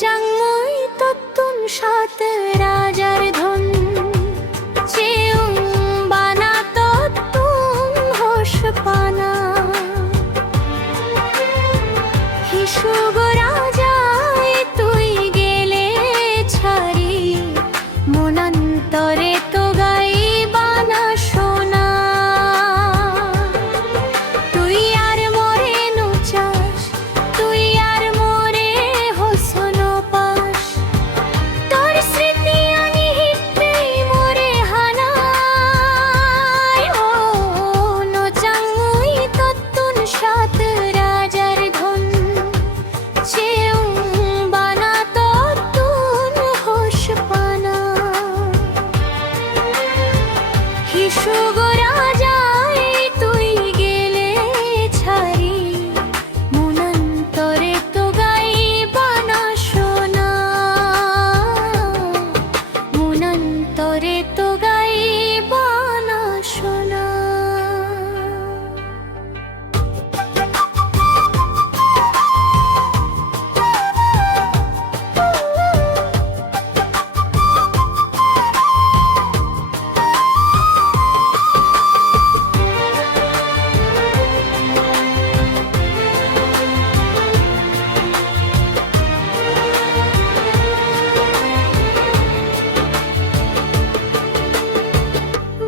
চাংমুই তত্তুন সাত রাজার ধন চেউং বানা তত্তুং হোস পানা হিসুগ রাজায় তুই গেলে ছাড়ি মনান্তরে তো গাই বানা সোনা তুই আর মোরে নুচাস তুই আর মোরে হোসন পাস তোর স্মৃতি আনি হিটে মোরে হানায় ও নোচাংমুই তত্তুন সাত রাজার ধন চেউং বানা তত্তুন হোস পানা হিসুগ রাজায় তুই গেলে ছাড়ি মনান্তরে তো গাই বানা সোনা মনান্তরে তো গাই বানা সোনা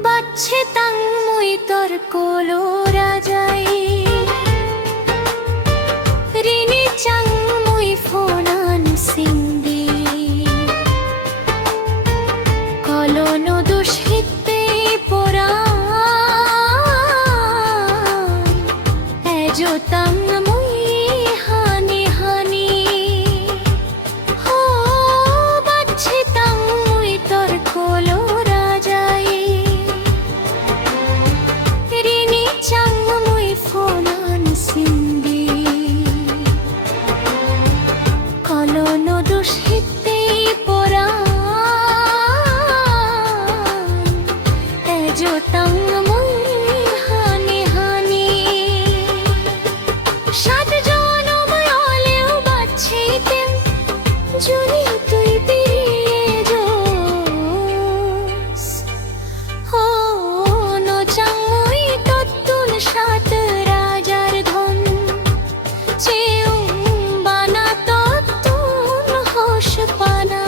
বাচ্ছে তাংমুই তোর কোলো রাজাই রিনি চাংমুই ফোনান সিংদি কলনো দুষ্হিতে পোরা এজো তাংমুই হানি হানি হো বাচ্ছে তাংমুই তোর কোলো রাজাই রিনি চাংমুই ফোনান সিংদি কলনো দুষ্হিতে পোরা এজো তাংমুই হানি হানি সাত জনম হলেও বাচ্চিতেম যদি তুই ফিরিয়ে যাস ও নোচাংমুই তত্তুন সাত রাজার ধন চেউং বানা তত্তুন হোস পানা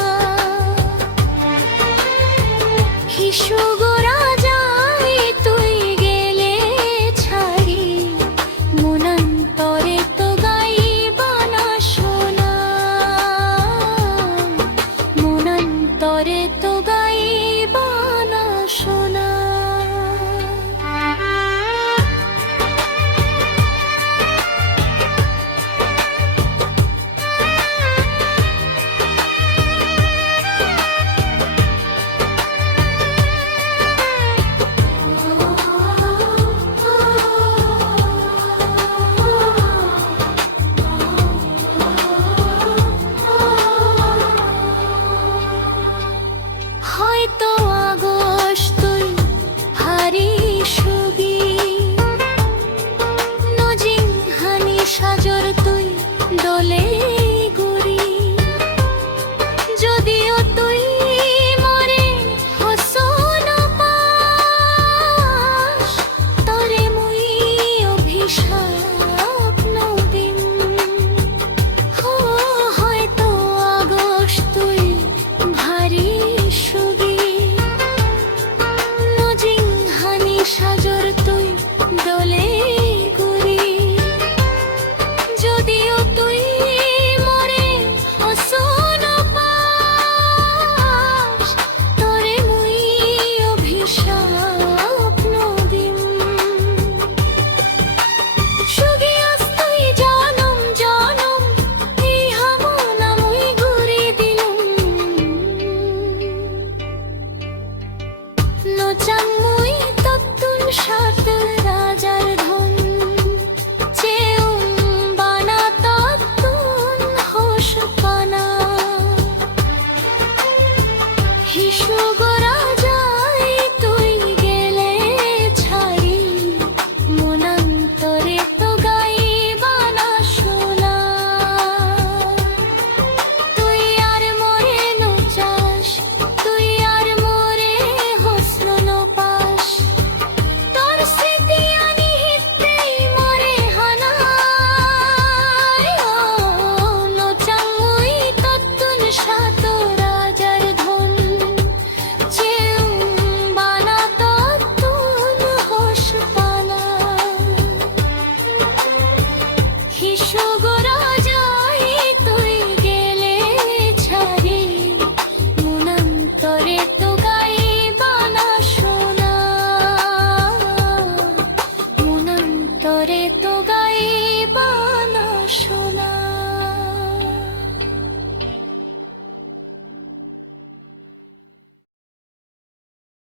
হিসুগ রাজায় তুই গেলে ছাড়ি মনান্তরে তো গাই বানা সোনা মনান্তরে তো গাই বানা সোনা হয়তো আগস্ট তুই হারি সুগি নজিং হানি সাজর তুই দোলে